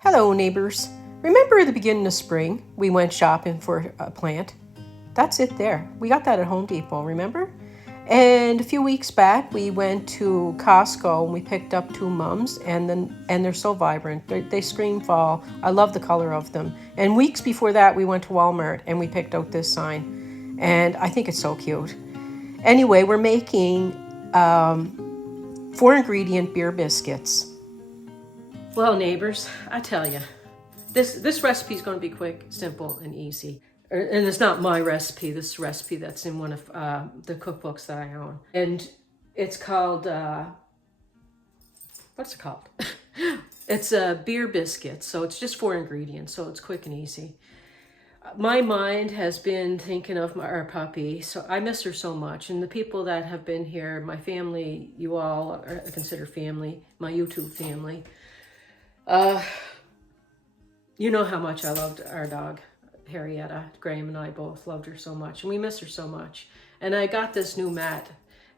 Hello, neighbors. Remember at the beginning of spring, we went shopping for a plant? That's it there. We got that at Home Depot, remember? And a few weeks back, we went to Costco and we picked up two mums, and they're so vibrant. They scream fall. I love the color of them. And weeks before that, we went to Walmart and we picked out this sign, and I think it's so cute. Anyway, we're making 4-ingredient beer biscuits. Well, neighbors, I tell you, this recipe is going to be quick, simple, and easy. And it's not my recipe. This is a recipe that's in one of the cookbooks that I own. And it's called, what's it called? It's beer biscuits. So it's just 4 ingredients. So it's quick and easy. My mind has been thinking of our puppy. So I miss her so much. And the people that have been here, my family, you all are consider family, my YouTube family. You know how much I loved our dog, Harrietta. Graham and I both loved her so much, and we miss her so much. And I got this new mat,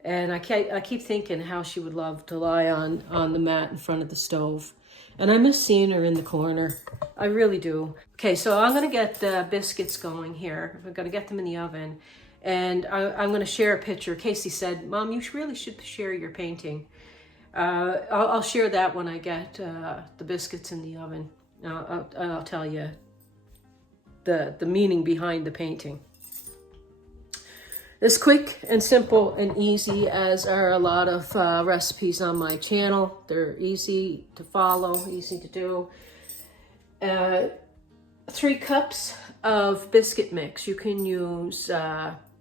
and I keep thinking how she would love to lie on the mat in front of the stove. And I miss seeing her in the corner. I really do. Okay, so I'm going to get the biscuits going here. I'm going to get them in the oven. And I'm going to share a picture. Casey said, Mom, you really should share your painting. I'll share that when I get the biscuits in the oven. I'll tell you the meaning behind the painting. It's quick and simple and easy, as are a lot of recipes on my channel. They're easy to follow, easy to do. 3 cups of biscuit mix. You can use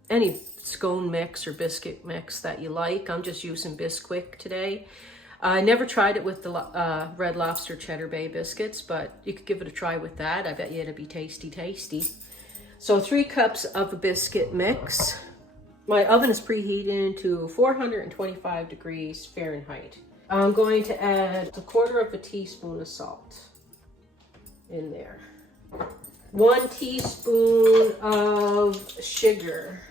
any scone mix or biscuit mix that you like. I'm just using Bisquick today. I never tried it with the Red Lobster Cheddar Bay biscuits, but you could give it a try with that. I bet you it'll be tasty, tasty. So 3 cups of a biscuit mix. My oven is preheated to 425 degrees Fahrenheit. I'm going to add 1/4 teaspoon of salt in there. 1 teaspoon of sugar.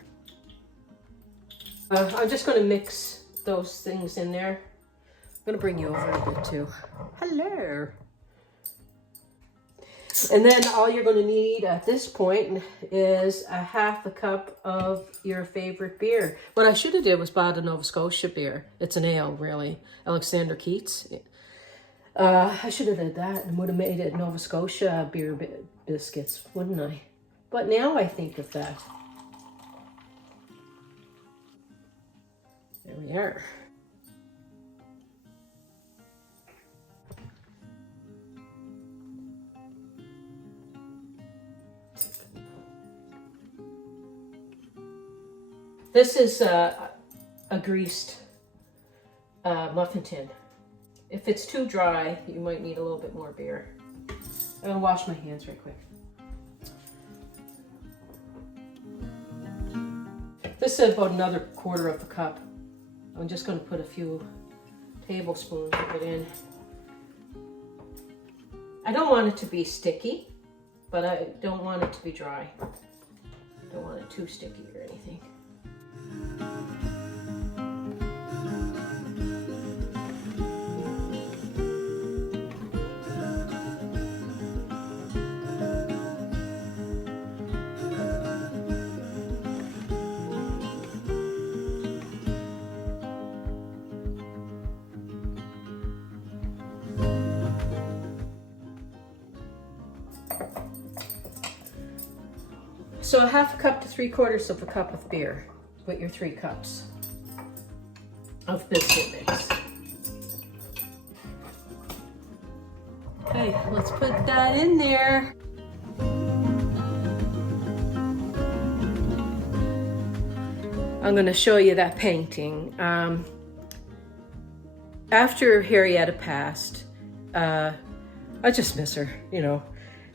I'm just going to mix those things in there. I'm going to bring you over a bit too. Hello. And then all you're going to need at this point is 1/2 cup of your favorite beer. What I should have did was bought a Nova Scotia beer. It's an ale, really. Alexander Keats. I should have did that and would have made it Nova Scotia beer biscuits, wouldn't I? But now I think of that. There we are. This is a greased muffin tin. If it's too dry, you might need a little bit more beer. I'm gonna wash my hands right quick. This is about another 1/4 cup. I'm just going to put a few tablespoons of it in. I don't want it to be sticky, but I don't want it to be dry. I don't want it too sticky or anything. So 1/2 cup to 3/4 cup of beer with your 3 cups of biscuit mix. Okay, let's put that in there. I'm going to show you that painting. After Harrietta passed, I just miss her, you know.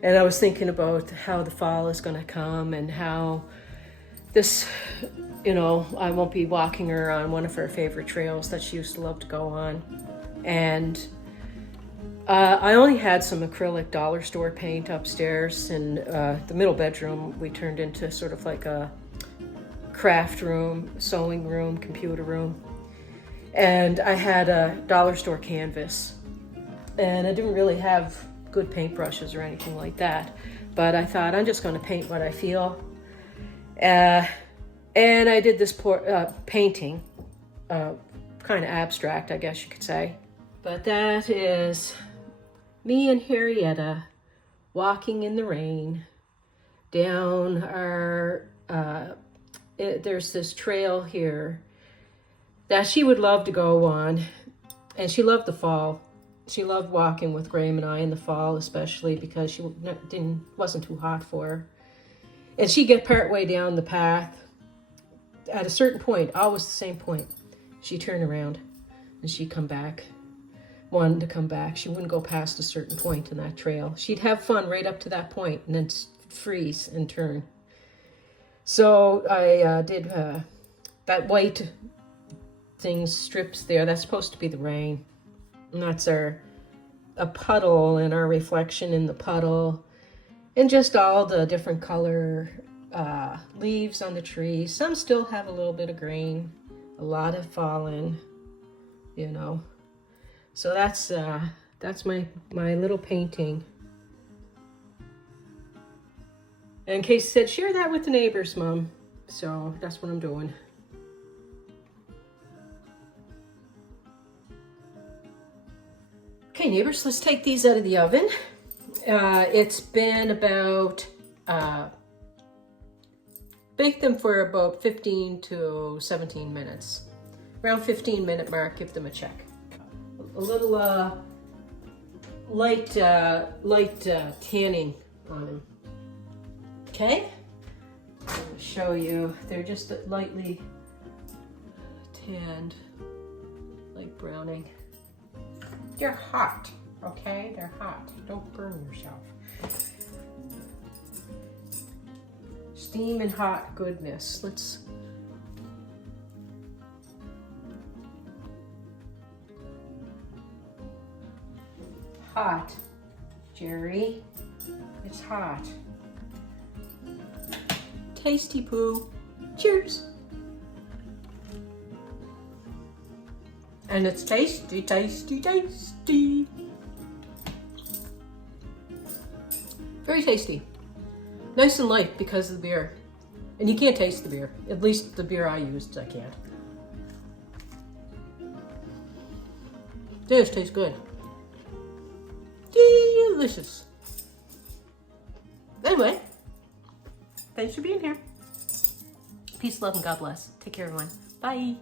And I was thinking about how the fall is going to come and how this, you know, I won't be walking her on one of her favorite trails that she used to love to go on. And I only had some acrylic dollar store paint upstairs, and the middle bedroom we turned into sort of like a craft room, sewing room, computer room. And I had a dollar store canvas. And I didn't really have good paintbrushes or anything like that. But I thought I'm just going to paint what I feel. And I did this painting, kind of abstract, I guess you could say. But that is me and Harrietta walking in the rain down our, there's this trail here that she would love to go on. And she loved the fall. She loved walking with Graham and I in the fall, especially because she wasn't too hot for her. And she'd get partway down the path. At a certain point, always the same point, she'd turn around and she'd come back. Wanted to come back. She wouldn't go past a certain point in that trail. She'd have fun right up to that point and then freeze and turn. So I did that white strips there. That's supposed to be the rain. And that's a puddle and our reflection in the puddle. And just all the different color leaves on the tree. Some still have a little bit of green. A lot have fallen, you know. So that's my little painting. And Casey said, share that with the neighbors, Mom. So that's what I'm doing. Okay, neighbors, let's take these out of the oven. It's been about, bake them for about 15 to 17 minutes. Around 15-minute mark, give them a check. A little light tanning on them. Okay? I'm going to show you. They're just lightly tanned, like browning. They're hot, okay? They're hot. Don't burn yourself. Steam and hot goodness. Let's... Hot, Jerry. It's hot. Tasty poo. Cheers. And it's tasty, tasty, tasty. Very tasty. Nice and light because of the beer. And you can't taste the beer. At least the beer I used, I can't. This tastes good. Delicious. Anyway, thanks for being here. Peace, love, and God bless. Take care, everyone. Bye.